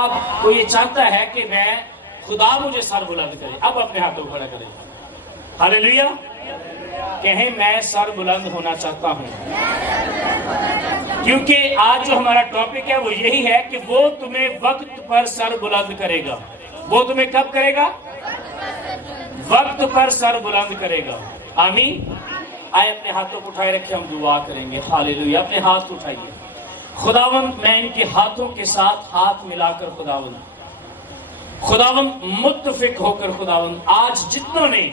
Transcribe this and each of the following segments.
آپ کو یہ چاہتا ہے کہ میں خدا مجھے سر بلند کرے، اب اپنے ہاتھوں کھڑا کریں، ہاللیلویہ کہیں میں سر بلند ہونا چاہتا ہوں، کیونکہ آج جو ہمارا ٹاپک ہے وہ یہی ہے کہ وہ تمہیں وقت پر سر بلند کرے گا۔ وہ تمہیں کب کرے گا؟ وقت پر سر بلند کرے گا۔ آمین۔ آئے اپنے ہاتھوں کو اٹھائے رکھیں، ہم دعا کریں گے۔ ہاللیلویہ۔ اپنے ہاتھ اٹھائیے۔ خداوند میں ان کے ہاتھوں کے ساتھ ہاتھ ملا کر خداوند متفق ہو کر خداوند آج جتنوں نے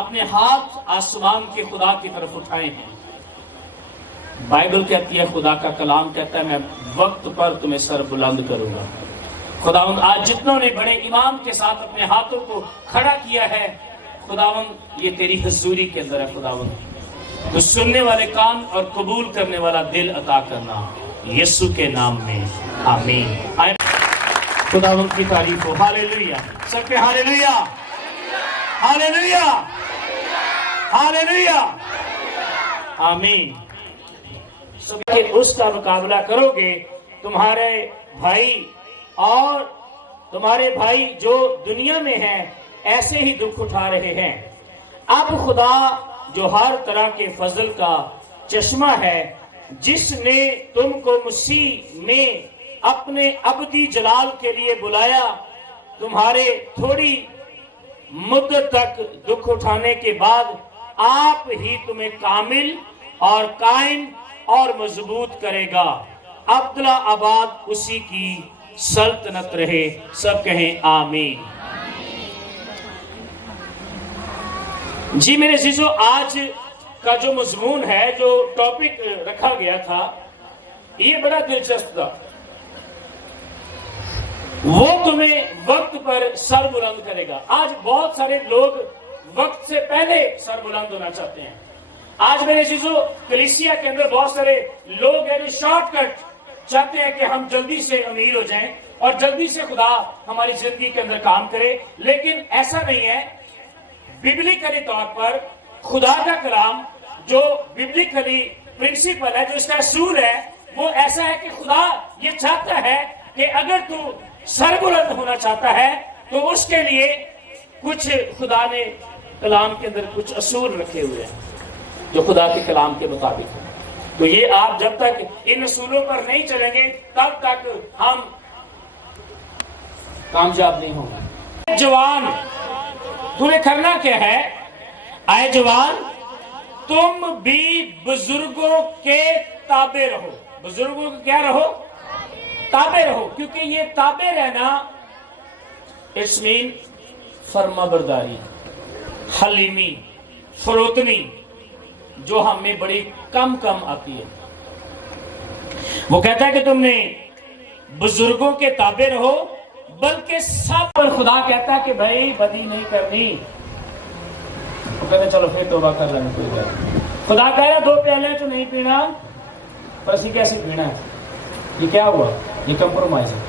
اپنے ہاتھ آسمان کے خدا کی طرف اٹھائے ہیں، بائبل کہتی ہے، خدا کا کلام کہتا ہے، میں وقت پر تمہیں سر بلند کروں گا۔ خداوند آج جتنوں نے بڑے ایمان کے ساتھ اپنے ہاتھوں کو کھڑا کیا ہے، خداوند یہ تیری حضوری کے اندر ہے۔ خداوند تو سننے والے کان اور قبول کرنے والا دل عطا کرنا، یسوع کے نام میں آمین۔ خداوند کی تعریف ہو۔ ہاللیلویہ۔ سب کے ہاللیلویہ، ہاللیلویہ، ہاللیلویہ، آمین۔ کہ اس کا مقابلہ کرو گے تمہارے بھائی اور تمہارے بھائی جو دنیا میں ہیں ایسے ہی دکھ اٹھا رہے ہیں۔ اب خدا جو ہر طرح کے فضل کا چشمہ ہے، جس نے تم کو مسیح میں اپنے ابدی جلال کے لیے بلایا، تمہارے تھوڑی مدت تک دکھ اٹھانے کے بعد آپ ہی تمہیں کامل اور قائم اور مضبوط کرے گا۔ ابدلا آباد اسی کی سلطنت رہے۔ سب کہیں آمین۔ جی میرے عزیزو، آج کا جو مضمون ہے، جو ٹاپک رکھا گیا تھا، یہ بڑا دلچسپ تھا۔ وہ تمہیں وقت پر سر بلند کرے گا۔ آج بہت سارے لوگ وقت سے پہلے سر بلند ہونا چاہتے ہیں۔ آج میرے عزیزو، کلیسیا کے اندر بہت سارے لوگ یعنی شارٹ کٹ چاہتے ہیں کہ ہم جلدی سے امیر ہو جائیں اور جلدی سے خدا ہماری زندگی کے اندر کام کرے، لیکن ایسا نہیں ہے۔ ببلیکلی طور پر خدا کا کلام جو ببلیکلی پرنسپل ہے، جو اس کا اصول ہے، وہ ایسا ہے کہ خدا یہ چاہتا ہے کہ اگر تو سر بلند ہونا چاہتا ہے تو اس کے لیے کچھ خدا نے کلام کے اندر کچھ اصول رکھے ہوئے ہیں جو خدا کے کلام کے مطابق ہے۔ تو یہ آپ جب تک ان اصولوں پر نہیں چلیں گے تب تک ہم کامیاب نہیں ہوں گے۔ جوان، تمہیں کرنا کیا ہے؟ آئے جوان، تم بھی بزرگوں کے تابع رہو۔ بزرگوں کے کیا رہو؟ تابع رہو، کیونکہ یہ تابع رہنا اٹس مین فرما برداری، حلیمی، فروتنی، جو ہمیں بڑی کم آتی ہے۔ وہ کہتا ہے کہ تم نے بزرگوں کے تابع رہو، بلکہ سب پر خدا کہتا ہے کہ بھائی بدی نہیں کرنی۔ وہ کہتے ہیں چلو پھر توبہ کر لینا، کوئی بات نہیں۔ خدا کہہ رہا 2 پیالے تو نہیں پینا، بس یہ کیسے پینا ہے؟ یہ کیا ہوا؟ یہ کمپرومائز ہے۔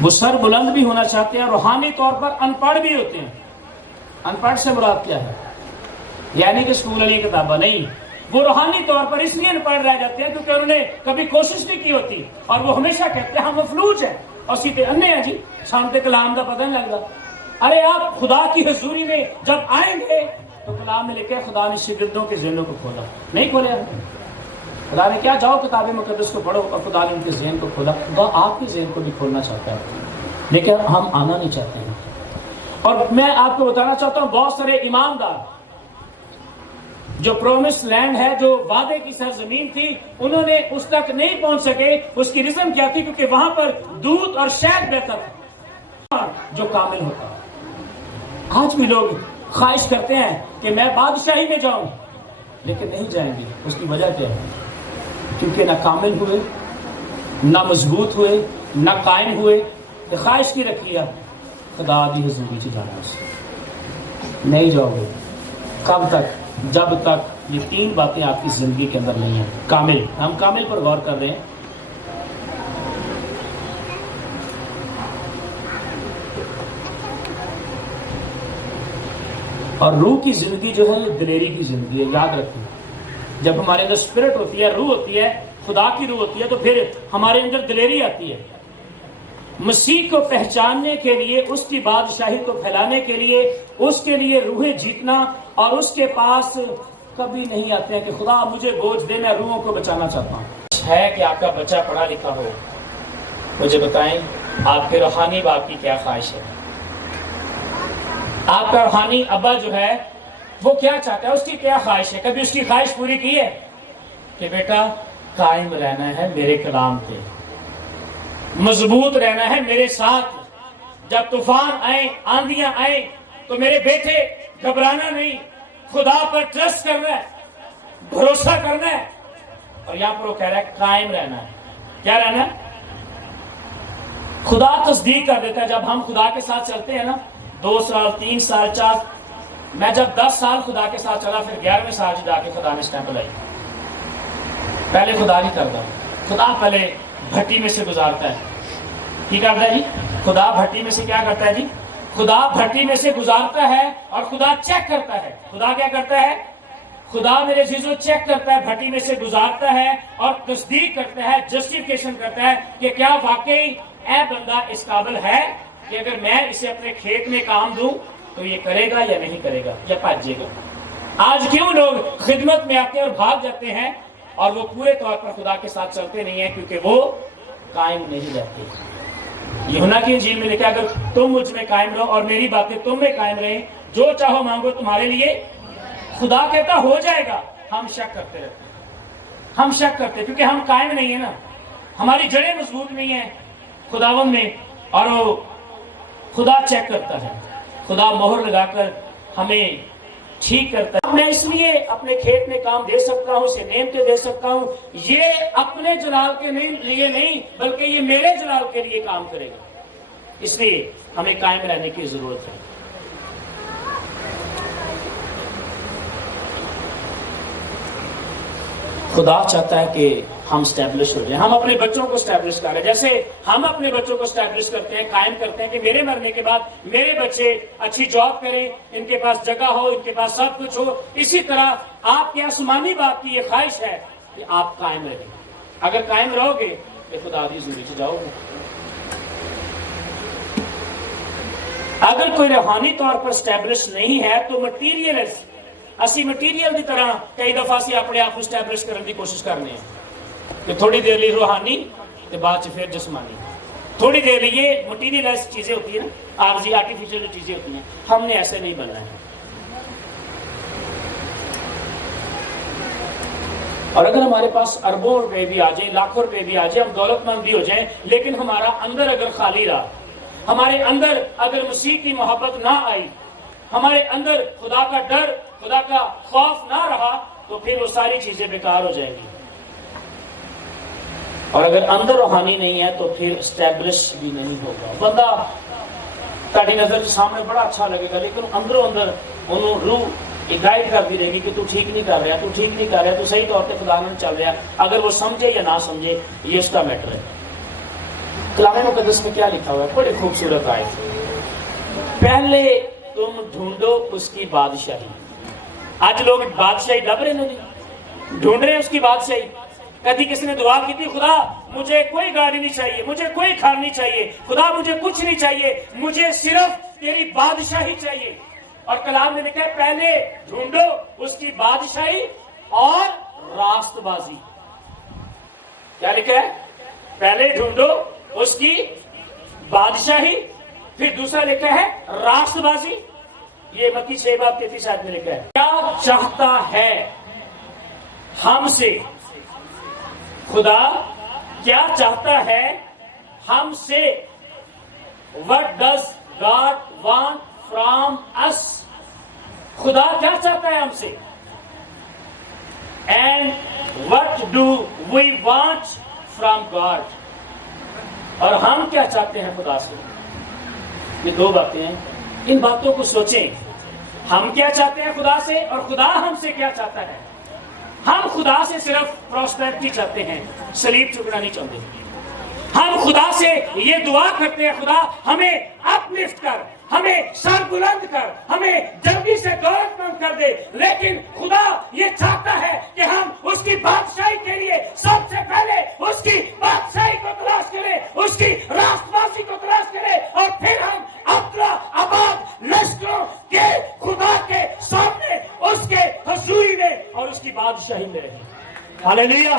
وہ سر بلند بھی ہونا چاہتے ہیں، روحانی طور پر ان پڑھ بھی ہوتے ہیں۔ ان پڑھ سے مراد کیا ہے؟ یعنی کہ اسکول والی کتابیں نہیں، وہ روحانی طور پر اس لیے ان پڑھ رہ جاتے ہیں کیونکہ انہوں نے کبھی کوشش نہیں کی ہوتی، اور وہ ہمیشہ کہتے ہیں ہم مفلوج ہیں اور سیدھے انے ہیں جی، سامنے کلام کا پتہ نہیں لگتا۔ ارے آپ خدا کی حضوری میں جب آئیں گے تو کلام میں لکھے خدا نے شاگردوں کے ذہنوں کو کھولا، نہیں کھولے خدا نے کیا؟ جاؤ کتاب مقدس کو پڑھو، اور خدا نے ان کے ذہن کو کھولا۔ خدا آپ کے ذہن کو بھی کھولنا چاہتا ہے، لیکن ہم آنا نہیں چاہتے ہیں۔ اور میں آپ کو بتانا چاہتا ہوں، بہت سارے ایماندار جو پرومس لینڈ ہے، جو وعدے کی سرزمین تھی، انہوں نے اس تک نہیں پہنچ سکے۔ اس کی ریزن کیا تھی؟ کیونکہ وہاں پر دودھ اور شہد بہتا تھا جو کامل ہوتا۔ آج بھی لوگ خواہش کرتے ہیں کہ میں بادشاہی میں جاؤں، لیکن نہیں جائیں گے۔ اس کی وجہ کیا ہے؟ کیونکہ نہ کامل ہوئے، نہ مضبوط ہوئے، نہ قائم ہوئے۔ خواہش کی رکھی ہے خدا دی حضوری سے جانا، سے نہیں جاؤ گے۔ کب تک؟ جب تک یہ 3 باتیں آپ کی زندگی کے اندر نہیں ہیں۔ کامل، ہم کامل پر غور کر رہے ہیں۔ اور روح کی زندگی جو ہے یہ دلیری کی زندگی ہے، یاد رکھیں۔ جب ہمارے اندر اسپرٹ ہوتی ہے، روح ہوتی ہے، خدا کی روح ہوتی ہے تو پھر ہمارے اندر دلیری آتی ہے. مسیح کو پہچاننے کے لیے، اس کی بادشاہی کو پھیلانے کے لیے، اس کے لیے روحیں جیتنا، اور اس کے پاس کبھی نہیں آتے ہیں کہ خدا مجھے بوجھ دے، میں روحوں کو بچانا چاہتا ہوں. ہے کہ آپ کا بچہ پڑھا لکھا ہو، مجھے بتائیں آپ کے روحانی باپ کی کیا خواہش ہے؟ آپ کا روحانی ابا جو ہے وہ کیا چاہتا ہے، اس کی کیا خواہش ہے؟ کبھی اس کی خواہش پوری کی ہے کہ بیٹا قائم رہنا ہے میرے کلام پہ، مضبوط رہنا ہے میرے ساتھ، جب طوفان آئے، آندیاں آئے تو میرے بیٹے گھبرانا نہیں، خدا پر ٹرسٹ کرنا ہے، بھروسہ کرنا ہے. اور یہاں پر وہ کہہ رہا ہے قائم رہنا ہے. کیا رہنا ہے؟ خدا تصدیق کر دیتا ہے جب ہم خدا کے ساتھ چلتے ہیں نا. 2 سال 3 سال 4، میں جب 10 سال خدا کے ساتھ چلا، پھر 11ویں سال جا کے خدا نے اسٹیمپ لائی. پہلے خدا نہیں کرتا، خدا پہلے بھٹی میں سے گزارتا ہے. کی کرتا ہے جی؟ خدا بھٹی میں سے کیا کرتا ہے جی؟ خدا بھٹی میں سے گزارتا ہے اور خدا چیک کرتا ہے. خدا کیا کرتا ہے؟ خدا میرے عزیزو چیک کرتا ہے، بھٹی میں سے گزارتا ہے اور تصدیق کرتا ہے، جسٹیفیکیشن کرتا ہے کہ کیا واقعی اے بندہ اس قابل ہے کہ اگر میں اسے اپنے کھیت میں کام دوں تو یہ کرے گا یا نہیں کرے گا، یا بھاجے گا. آج کیوں لوگ خدمت میں آتے ہیں اور بھاگ جاتے ہیں اور وہ پورے طور پر خدا کے ساتھ چلتے نہیں ہیں؟ کیونکہ وہ قائم نہیں رہتے. یوحنا کی انجیل میں لکھا اگر تم مجھ میں قائم رہو اور میری باتیں تم میں قائم رہیں، جو چاہو مانگو تمہارے لیے. خدا کہتا ہو جائے گا، ہم شک کرتے رہتے ہیں، ہم شک کرتے کیونکہ ہم قائم نہیں ہیں نا، ہماری جڑیں مضبوط نہیں ہیں خداوند میں. اور وہ خدا چیک کرتا ہے، خدا مہر لگا کر ہمیں ٹھیک کرتا ہے. میں اس لیے اپنے کھیت میں کام دے سکتا ہوں، اسے نعمتیں دے سکتا ہوں، یہ اپنے جلال کے لیے نہیں بلکہ یہ میرے جلال کے لیے کام کرے گا. اس لیے ہمیں قائم رہنے کی ضرورت ہے. خدا چاہتا ہے کہ ہم اسٹیبلش ہو جائیں، ہم اپنے بچوں کو اسٹیبلش کریں، جیسے ہم اپنے بچوں کو اسٹیبلش کرتے ہیں، قائم کرتے ہیں کہ میرے مرنے کے بعد میرے بچے اچھی جاب کریں، ان کے پاس جگہ ہو، ان کے پاس سب کچھ ہو. اسی طرح آپ کے آسمانی باپ کی یہ خواہش ہے کہ آپ قائم رہیں. اگر قائم رہو گے تو خدا دی حضوری سے جاؤ گے. اگر کوئی روحانی طور پر اسٹیبلش نہیں ہے تو مٹیریلسٹ، اسی مٹیریل دی طرح کئی دفعہ سے اپنے آپ کو اسٹیبلش کرنے کی کوشش کرنے ہیں کہ تھوڑی دیر لی روحانی تو بعد سے پھر جسمانی، تھوڑی دیر لی یہ مٹیریلائز چیزیں ہوتی ہیں نا، عارضی آرٹیفیشل جو چیزیں ہوتی ہیں. ہم نے ایسے نہیں بننا ہے. اور اگر ہمارے پاس اربوں روپے بھی آ جائیں، لاکھوں روپے بھی آ جائیں، ہم دولت مند بھی ہو جائیں، لیکن ہمارا اندر اگر خالی رہا، ہمارے اندر اگر مسیح کی محبت نہ آئی، ہمارے اندر خدا کا ڈر، خدا کا خوف نہ رہا، تو پھر وہ ساری چیزیں بیکار ہو جائیں گی. اور اگر اندر روحانی نہیں ہے تو پھر اسٹیبلش بھی نہیں ہوگا. بندہ تاری نظر کے سامنے بڑا اچھا لگے گا لیکن اندروں اندر انہوں روح گائیڈ کرتی رہے گی کہ تو ٹھیک نہیں کر رہا، تو ٹھیک نہیں کر رہا، تو صحیح طور پہ خدا نہیں چل رہا. اگر وہ سمجھے یا نہ سمجھے یہ اس کا میٹر ہے. کلام مقدس میں کیا لکھا ہوا ہے؟ بڑی خوبصورت آیت ہے، پہلے تم ڈھونڈو اس کی بادشاہی. آج لوگ بادشاہی ڈب رہے ہیں، ڈھونڈ رہے ہیں اس کی بادشاہی. کبھی کسی نے دعا کی تھی خدا مجھے کوئی گاڑی نہیں چاہیے، مجھے کوئی گھر نہیں چاہیے، خدا مجھے کچھ نہیں چاہیے، مجھے صرف تیری بادشاہی چاہیے. اور کلام میں لکھا ہے پہلے ڈھونڈو اس کی بادشاہی اور راست بازی. کیا لکھا ہے؟ پہلے ڈھونڈو اس کی بادشاہی، پھر دوسرا لکھا ہے راست بازی. یہ متی 6:33 آیت میں لکھا ہے. کیا چاہتا ہے ہم سے خدا؟ کیا چاہتا ہے ہم سے؟ What does God want from us? خدا کیا چاہتا ہے ہم سے؟ And what do we want from God? اور ہم کیا چاہتے ہیں خدا سے؟ یہ دو باتیں ہیں، ان باتوں کو سوچیں. ہم کیا چاہتے ہیں خدا سے اور خدا ہم سے کیا چاہتا ہے. ہم خدا سے صرف پراسپیرٹی چاہتے ہیں، سلیب چکنا نہیں چاہتے. ہم خدا سے یہ دعا کرتے ہیں خدا ہمیں اپ لفٹ کر، ہمیں سر بلند کر، ہمیں جلدی سے دولت مند کر دے. لیکن خدا یہ چاہتا ہے کہ ہم اس کی بادشاہی کے لیے سب سے پہلے بادشاہی میں رہے. ہاللیلویا.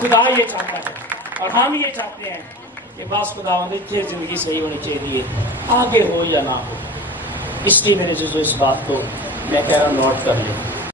خدا یہ چاہتا ہے اور ہم یہ چاہتے ہیں کہ بس خداوند اتنے زندگی صحیح ہونی چاہیے, آگے ہو یا نہ ہو. اس لیے میرے جزو اس بات کو میں کہہ رہا ہوں نوٹ کر لیں.